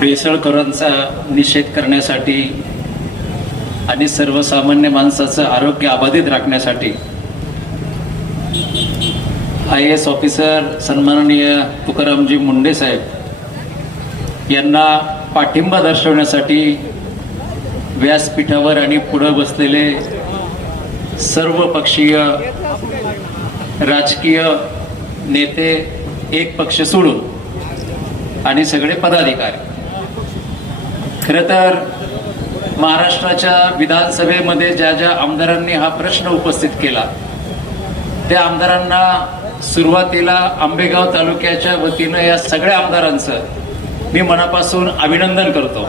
भेसळखोरांचा निषेध करण्यासाठी आणि सर्वसामान्य माणसाचं आरोग्य अबाधित राखण्यासाठी IAS ऑफिसर सन्माननीय तुकारामजी मुंडे साहेब यांना पाठिंबा दर्शवण्यासाठी व्यासपीठावर आणि पुढे बसलेले सर्व पक्षीय राजकीय नेते, एक पक्ष सोडून आणि सगळे पदाधिकारी, खरं तर महाराष्ट्राच्या विधानसभेमध्ये ज्या ज्या आमदारांनी हा प्रश्न उपस्थित केला त्या आमदारांना सुरुवातीला आंबेगाव तालुक्याच्या वतीनं या सगळ्या आमदारांचं मी मनापासून अभिनंदन करतो.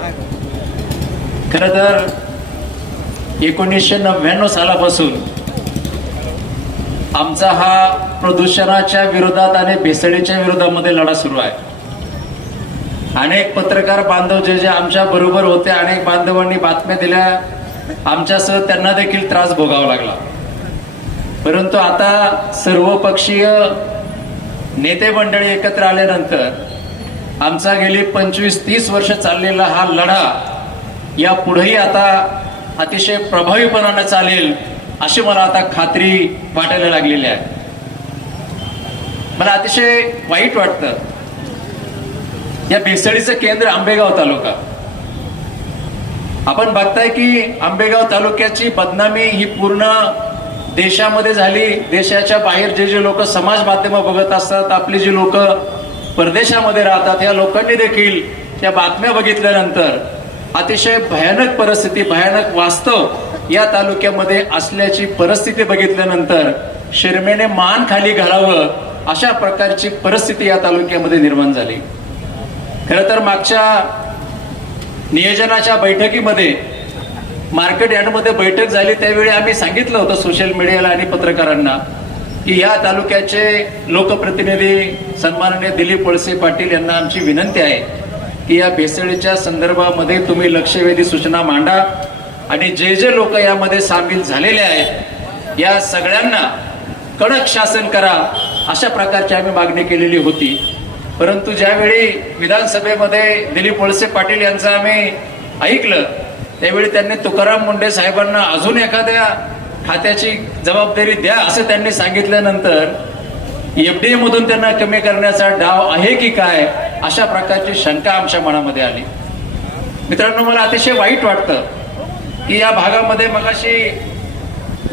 खरं तर 1999 सालापासून आमचा हा प्रदूषणाच्या विरोधात आणि भेसळीच्या विरोधामध्ये लढा सुरू आहे. अनेक पत्रकार बांधव जे आमच्या बरोबर होते, अनेक बांधवांनी बातम्या दिल्या, आमच्यासह त्यांना देखील त्रास भोगावा लागला. परंतु आता सर्वपक्षीय नेते मंडळी एकत्र आल्यानंतर आमचा गेली 25-30 वर्ष चाललेला हा लढा यापुढेही आता अतिशय प्रभावीपणाने चालेल अशी मला आता खात्री वाटायला लागलेली आहे. मला अतिशय वाईट वाटतं, या भेसळीचं केंद्र आंबेगाव तालुका. आपण बघताय की आंबेगाव तालुक्याची बदनामी ही पूर्ण देशामध्ये झाली. देशाच्या बाहेर जे लोक समाज माध्यम बघत असतात, आपली जी लोक परदेशामध्ये राहतात, या लोकांनी देखील त्या बातम्या बघितल्यानंतर अतिशय भयानक परिस्थिती, भयानक वास्तव या तालुक्यामध्ये असल्याची परिस्थिती बघितल्यानंतर शिरमेने मान खाली घालावं अशा प्रकारची परिस्थिती या तालुक्यामध्ये निर्माण झाली. खरं तर मागच्या नियोजनाच्या बैठकीमध्ये मार्केट यार्डमध्ये बैठक झाली, त्यावेळी आम्ही सांगितलं होतं सोशल मीडियाला आणि पत्रकारांना की या तालुक्याचे लोकप्रतिनिधी सन्माननीय दिलीप वळसे पाटील यांना आमची विनंती आहे की या भेसळीच्या संदर्भामध्ये तुम्ही लक्षवेधी सूचना मांडा आणि जे लोक यामध्ये सामील झालेले आहेत या सगळ्यांना कडक शासन करा, अशा प्रकारची आम्ही मागणी केलेली होती. परंतु ज्यावेळी विधानसभेमध्ये दिलीप वळसे पाटील यांचं आम्ही ऐकलं त्यावेळी त्यांनी तुकाराम मुंडे साहेबांना अजून एखाद्या खात्याची जबाबदारी द्या असं त्यांनी सांगितल्यानंतर FDA मधून त्यांना कमी करण्याचा डाव आहे की काय अशा प्रकारची शंका आमच्या मनामध्ये आली. मित्रांनो, मला अतिशय वाईट वाटतं की या भागामध्ये मगाशी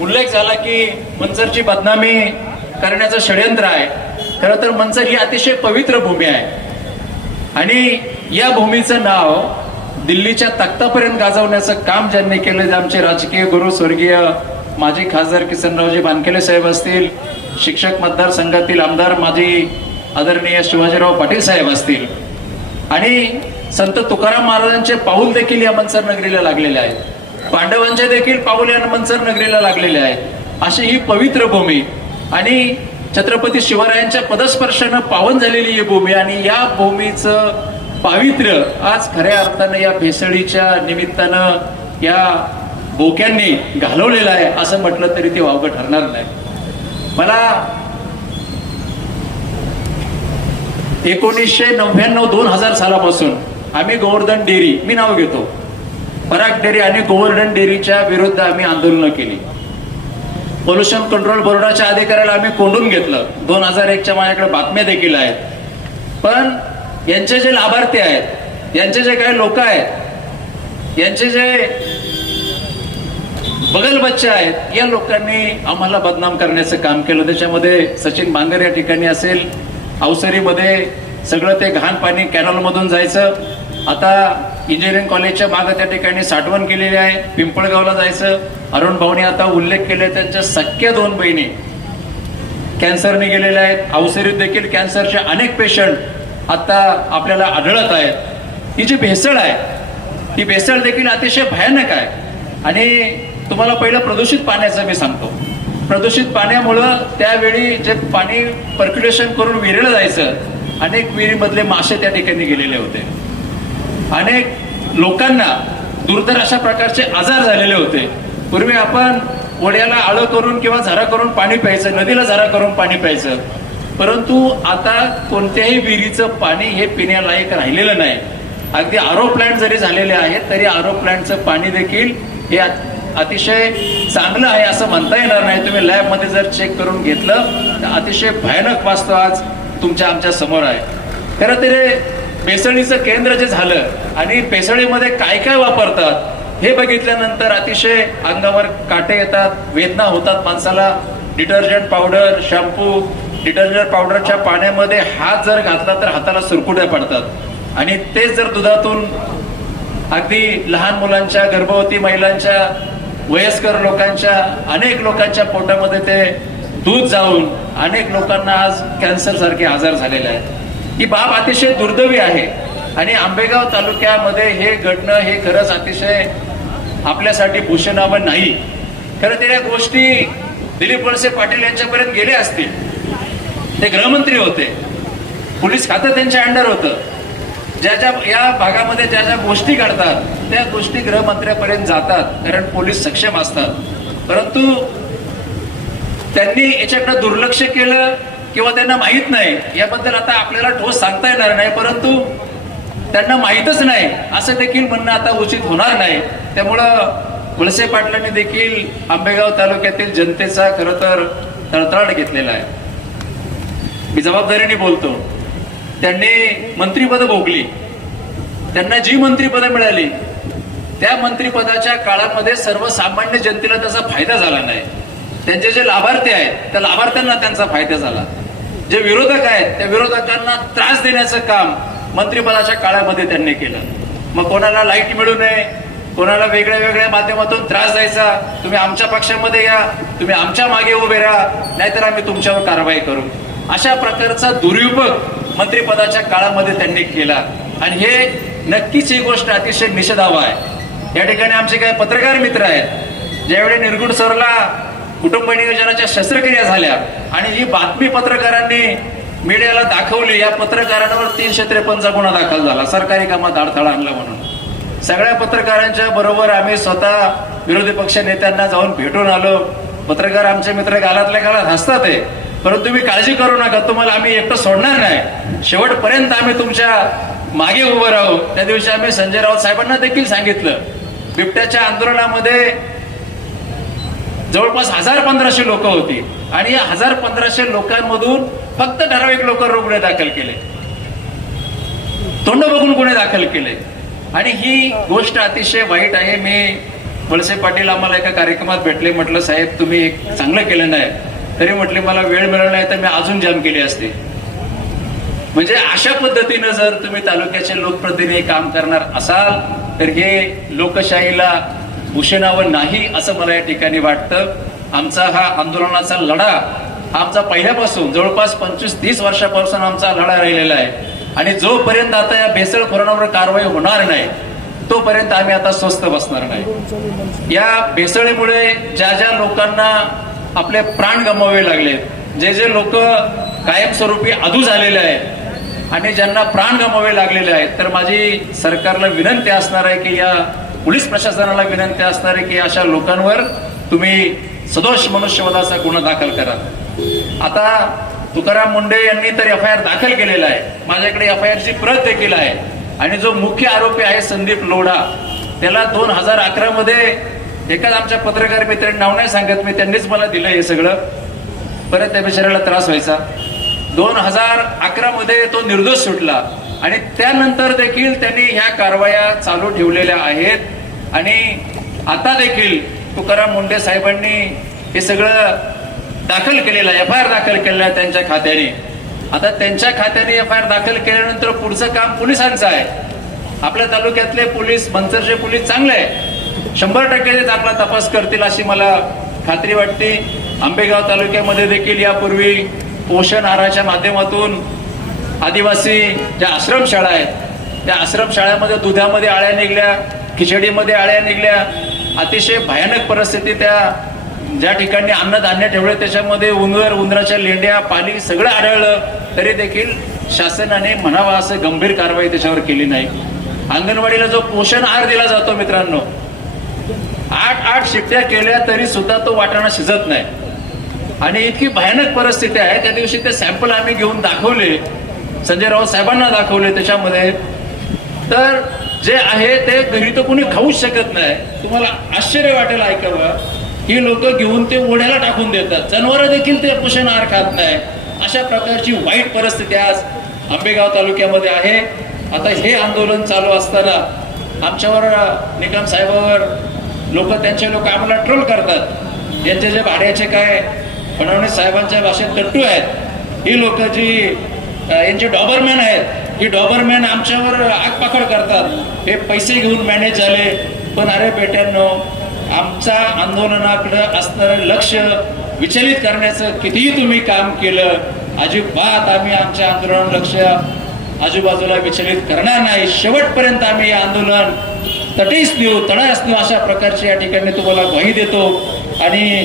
उल्लेख झाला की मंचरची बदनामी करण्याचं षडयंत्र आहे. खरं तर मंचर ही अतिशय पवित्र भूमी आहे आणि या भूमीचं नाव दिल्लीच्या तख्तापर्यंत गाजवण्याचं काम ज्यांनी केलं, आमचे राजकीय गुरु स्वर्गीय माजी खासदार किसनरावजी बानखेले साहेब असतील, शिक्षक मतदारसंघातील आमदार माजी आदरणीय शिवाजीराव पाटील साहेब असतील आणि संत तुकाराम महाराजांचे पाऊल देखील या मंचर नगरीला लागलेले आहेत, पांडवांचे देखील पाऊल या मंचर नगरीला लागलेले आहेत. अशी ही पवित्र भूमी आणि छत्रपती शिवरायांच्या पदस्पर्शानं पावन झालेली ही भूमी आणि या भूमीचं पावित्र्य आज खऱ्या अर्थानं या भेसळीच्या निमित्तानं या बोक्यांनी घालवलेलं आहे असं म्हटलं तरी ते वावगं ठरणार नाही. मला 1999-2000 सालापासून आम्ही गोवर्धन डेअरी, मी नाव घेतो, पराग डेअरी आणि गोवर्धन डेअरीच्या विरुद्ध आम्ही आंदोलनं केली. पोल्युशन कंट्रोल बोर्डाच्या अधिकाऱ्याला आम्ही कोंडून घेतलं. 2001च्या माझ्याकडे बातम्या देखील आहेत. पण यांचे जे लाभार्थी आहेत, यांचे जे काही लोक आहेत, यांचे जे बगल बच्चे आहेत, या लोकांनी आम्हाला बदनाम करण्याचं काम केलं. त्याच्यामध्ये सचिन बांगर या ठिकाणी असेल, अवसरीमध्ये सगळं ते घाण पाणी कॅनॉलमधून जायचं. आता इंजिनिअरिंग कॉलेजच्या मागे त्या ठिकाणी साठवण केलेली आहे, पिंपळगावला जायचं. अरुण भाऊनी आता उल्लेख केले, त्यांच्या सख्या 2 बहिणी कॅन्सरने गेलेल्या आहेत. अवसरीत देखील कॅन्सरचे अनेक पेशंट आता आपल्याला आढळत आहेत. ही जी भेसळ आहे, ही भेसळ देखील अतिशय भयानक आहे. आणि तुम्हाला पहिलं प्रदूषित पाण्याचं मी सांगतो. प्रदूषित पाण्यामुळं त्यावेळी जे पाणी पर्क्युलेशन करून विहिरीला जायचं, अनेक विहिरीमधले मासे त्या ठिकाणी गेलेले होते. अनेक लोकांना दुर्धर अशा प्रकारचे आजार झालेले होते. पूर्वी आपण वड्याला आळं करून किंवा झरा करून पाणी प्यायचं, नदीला झरा करून पाणी प्यायचं. परंतु आता कोणत्याही विहिरीचं पाणी हे पिण्यालायक राहिलेलं नाही. अगदी आरो प्लांट जरी झालेले आहेत तरी आरो प्लांटचं पाणी देखील हे अतिशय चांगलं आहे असं म्हणता येणार नाही. तुम्ही लॅबमध्ये जर चेक करून घेतलं तर अतिशय भयानक वास्तव आज आमच्या समोर आहे. खरं तरी भेसळीचं केंद्र जे झालं आणि भेसळीमध्ये काय काय वापरतात हे बघितल्यानंतर अतिशय अंगावर काटे येतात, वेदना होतात माणसाला. डिटर्जंट पावडर, शॅम्पू, डिटर्जंट पावडरच्या पाण्यामध्ये हात जर घातला तर हाताला सुरकुत्या पडतात आणि तेच जर दुधातून अगदी लहान मुलांच्या, गर्भवती महिलांच्या, वयस्कर लोकांच्या, अनेक लोकांच्या पोटामध्ये ते दूध जाऊन अनेक लोकांना आज कॅन्सर सारखे आजार झालेले आहेत. ही बाब अतिशय दुर्दैवी आहे आणि आंबेगाव तालुक्यामध्ये हे घडणं हे खरंच अतिशय आपल्यासाठी भूषणावं नाही. खरं तर या गोष्टी दिलीप वळसे पाटील यांच्यापर्यंत गेले असतील. ते गृहमंत्री होते, पोलीस खातं त्यांच्या अंडर होतं. ज्या ज्या या भागामध्ये ज्या ज्या गोष्टी घडतात त्या गोष्टी गृहमंत्र्यापर्यंत जातात कारण पोलीस सक्षम असतात. परंतु त्यांनी याच्याकडे दुर्लक्ष केलं किंवा त्यांना माहित नाही याबद्दल आता आपल्याला ठोस सांगता येणार नाही. परंतु त्यांना माहीतच नाही असं देखील म्हणणं आता उचित होणार नाही. त्यामुळं वळसे पाटलांनी देखील आंबेगाव तालुक्यातील जनतेचा खरं तर तळतळाट घेतलेला आहे. मी जबाबदारीने बोलतो. त्यांनी मंत्रिपद भोगली, त्यांना जी मंत्रिपदं मिळाली त्या मंत्रिपदाच्या काळामध्ये सर्वसामान्य जनतेला त्याचा फायदा झाला नाही. त्यांचे जे लाभार्थी आहेत त्या लाभार्थ्यांना त्यांचा फायदा झाला. जे विरोधक आहेत त्या विरोधकांना त्रास देण्याचं काम मंत्रिपदाच्या काळामध्ये त्यांनी केलं. मग कोणाला लाईट मिळू नये, कोणाला वेगळ्या वेगळ्या माध्यमातून त्रास द्यायचा, तुम्ही आमच्या पक्षामध्ये या, तुम्ही आमच्या मागे उभे राहा, नाहीतर आम्ही तुमच्यावर कारवाई करू, अशा प्रकारचा दुरुपयोग मंत्रिपदाच्या काळामध्ये त्यांनी केला. आणि हे नक्कीच ही गोष्ट अतिशय निषेधार्ह आहे. या ठिकाणी आमचे काही पत्रकार मित्र आहेत, ज्यावेळी निरगुड सरला कुटुंब नियोजनाच्या शस्त्रक्रिया झाल्या आणि ही बातमी पत्रकारांनी मीडियाला दाखवली, या पत्रकारांवर 353 गुन्हा दाखल झाला सरकारी कामात अडथळा आणला म्हणून. सगळ्या पत्रकारांच्या बरोबर आम्ही स्वतः विरोधी पक्ष नेत्यांना जाऊन भेटून आलो. पत्रकार आमचे मित्र गालातल्या गालात हसतात आहे, परंतु तुम्ही काळजी करू नका, तुम्हाला आम्ही एकटं सोडणार नाही, शेवटपर्यंत आम्ही तुमच्या मागे उभं राहू. त्या दिवशी आम्ही संजय राऊत साहेबांना देखील सांगितलं, बिबट्याच्या आंदोलनामध्ये जवळपास 1000-1500 लोक होती आणि या 1000-1500 लोकांमधून फक्त ठराविक लोक गुन्हे दाखल केले, तोंड बघून गुन्हे दाखल केले. आणि ही गोष्ट अतिशय वाईट आहे. मी वळसे पाटील आम्हाला एका कार्यक्रमात भेटले, म्हटलं साहेब तुम्ही एक चांगलं केलं नाही, तरी म्हटले मला वेळ मिळाला नाही तर मी अजून जाम केली असते. म्हणजे अशा पद्धतीनं जर तुम्ही तालुक्याचे लोकप्रतिनिधी काम करणार असाल तर हे लोकशाहीला भूषणावं नाही असं मला या ठिकाणी वाटतं. आमचा हा आंदोलनाचा लढा आमचा पहिल्यापासून जवळपास 25-30 वर्षापासून आमचा लढा राहिलेला आहे आणि जोपर्यंत आता या भेसळखोरांवर कारवाई होणार नाही तोपर्यंत आम्ही आता स्वस्थ बसणार नाही. या भेसळीमुळे ज्या ज्या लोकांना आपले प्राण गमवावे लागले, जे जे लोक कायमस्वरूपी अधू झालेले आहेत आणि ज्यांना प्राण गमवावे लागलेले आहेत, तर माझी सरकारला विनंती असणार आहे की या पोलीस प्रशासनाला विनंती असणार आहे की अशा लोकांवर तुम्ही सदोष मनुष्यवधाचा गुन्हा दाखल करा. आता तुकाराम मुंडे यांनी तर FIR दाखल केलेला आहे, माझ्याकडे FIR ची प्रत देखील आहे. आणि जो मुख्य आरोपी आहे संदीप लोढा, त्याला 2011 मध्ये एकाच आमच्या पत्रकार मित्रांनी नाव नाही सांगत मी, त्यांनीच मला दिलं हे सगळं, परत त्या बिचाऱ्याला त्रास व्हायचा. 2011 मध्ये तो निर्दोष सुटला आणि त्यानंतर देखील त्यांनी ह्या कारवाया चालू ठेवलेल्या आहेत. आणि आता देखील तुकाराम मुंडे साहेबांनी हे सगळं दाखल केलेलं आहे, FIR दाखल केलेलं आहे त्यांच्या खात्याने. आता त्यांच्या खात्याने FIR दाखल केल्यानंतर पुढचं काम पोलिसांचं आहे. आपल्या तालुक्यातले पोलीस, मंचरचे पोलीस चांगले आहे, 100% ते चांगला तपास करतील अशी मला खात्री वाटते. आंबेगाव तालुक्यामध्ये देखील यापूर्वी पोषण आहाराच्या माध्यमातून आदिवासी ज्या आश्रमशाळा आहेत त्या आश्रमशाळामध्ये दुधामध्ये आळ्या निघल्या, खिचडीमध्ये आळ्या निघल्या. अतिशय भयानक परिस्थिती, त्या ज्या ठिकाणी अन्नधान्य ठेवले त्याच्यामध्ये उंदराच्या लेंड्या, पाली सगळं आढळलं, तरी देखील शासनाने म्हणावा असं गंभीर कारवाई त्याच्यावर केली नाही. अंगणवाडीला जो पोषण आहार दिला जातो मित्रांनो, 8 शिट्ट्या केल्या तरी सुद्धा तो वाटाणा शिजत नाही आणि इतकी भयानक परिस्थिती आहे. त्या दिवशी ते सॅम्पल आम्ही घेऊन दाखवले, संजय राऊत साहेबांना दाखवले, त्याच्यामध्ये तर जे आहे ते घरी तर कोणी खाऊच शकत नाही. तुम्हाला आश्चर्य वाटेल ऐकावं, ही लोक घेऊन ते ओढ्याला टाकून देतात. जनावरं देखील ते पोषण आहार खात नाही. अशा प्रकारची वाईट परिस्थिती आज आंबेगाव तालुक्यामध्ये आहे. आता हे आंदोलन चालू असताना आमच्यावर निकम साहेबावर त्यांचे लोक आम्हाला ट्रोल करतात. यांचे जे भाड्याचे काय फडणवीस साहेबांच्या भाषेत टट्टू आहेत, ही लोक जी यांचे डॉबरमॅन आहेत, ही डॉबरमॅन आमच्यावर आगपाखड करतात. हे पैसे घेऊन मॅनेज झाले. पण अरे बेट्यांनो, आमच्या आंदोलनाकडे असणारं लक्ष विचलित करण्याचं कितीही तुम्ही काम केलं, अजिबात आम्ही आमच्या आंदोलन लक्ष आजूबाजूला विचलित करणार नाही. शेवटपर्यंत आम्ही हे आंदोलन तटीस देऊ, तडास देऊ, अशा प्रकारची या ठिकाणी तुम्हाला ग्वाही देतो. आणि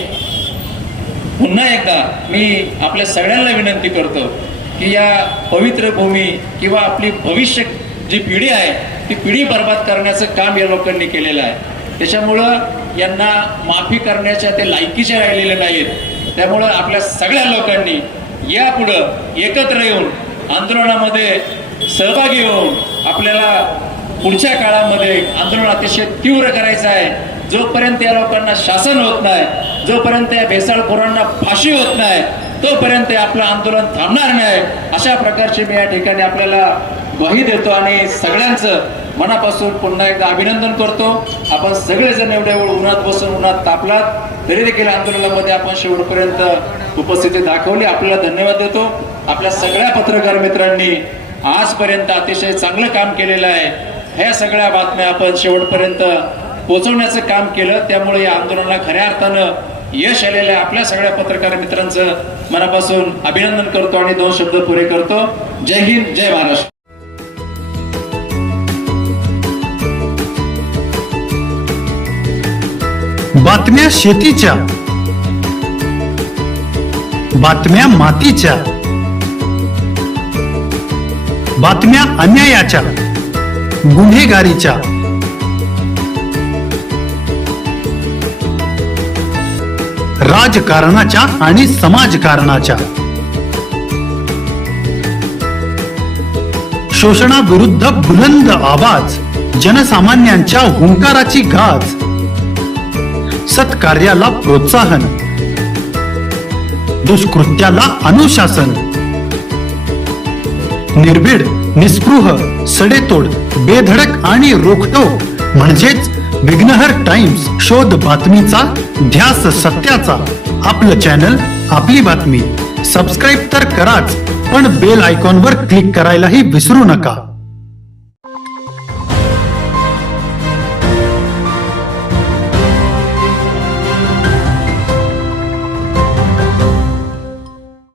पुन्हा एकदा मी आपल्या सगळ्यांना विनंती करतो की या पवित्र भूमी किंवा आपली भविष्य जी पिढी आहे ती पिढी बर्बाद करण्याचं काम या लोकांनी केलेलं आहे. त्याच्यामुळं यांना माफी करण्याच्या ते लायकीचे राहिलेले नाहीत. त्यामुळं आपल्या सगळ्या लोकांनी यापुढं एकत्र येऊन आंदोलनामध्ये सहभागी होऊन आपल्याला पुढच्या काळामध्ये आंदोलन अतिशय तीव्र करायचं आहे. जोपर्यंत या लोकांना शासन होत नाही, जोपर्यंत या भेसाळखोरांना फाशी होत नाही, तोपर्यंत आपलं आंदोलन थांबणार नाही. अशा प्रकारचे मी या ठिकाणी आपल्याला ग्वाही देतो आणि सगळ्यांचं मनापासून पुन्हा एकदा अभिनंदन करतो. आपण सगळेजण एवढ्या वेळ उन्हात बसून उन्हात तापलात तरी देखील आंदोलनामध्ये आपण शेवटपर्यंत उपस्थिती दाखवली. आपल्याला धन्यवाद देतो. आपल्या सगळ्या पत्रकार मित्रांनी आजपर्यंत अतिशय चांगलं काम केलेलं आहे. ह्या सगळ्या बातम्या आपण शेवटपर्यंत पोहोचवण्याचं काम केलं. त्यामुळे या आंदोलनाला खऱ्या अर्थानं यश आलेल्या आपल्या सगळ्या पत्रकार मित्रांचं मनापासून अभिनंदन करतो आणि 2 शब्द पुरे करतो. जय हिंद, जय महाराष्ट्र. बातम्या शेतीच्या, बातम्या मातीच्या, बातम्या अन्यायाच्या, गुन्हेगारीच्या, राजकारणाच्या आणि समाजकारणाच्या, शोषणाविरुद्ध बुलंद आवाज, जनसामान्यांच्या हुंकाराची गाज, सत्कार्याला प्रोत्साहन, दुष्कृत्याला अनुशासन, निर्भीड, निस्पृह, सडेतोड, बेधडक आणि रोखटोक म्हणजेच विघ्नहर टाइम्स. शोध बातमीचा, ध्यास सत्याचा. आपलं चॅनल, आपली बातमी. सबस्क्राईब तर कराच, पण बेल आयकॉनवर क्लिक करायलाही विसरू नका.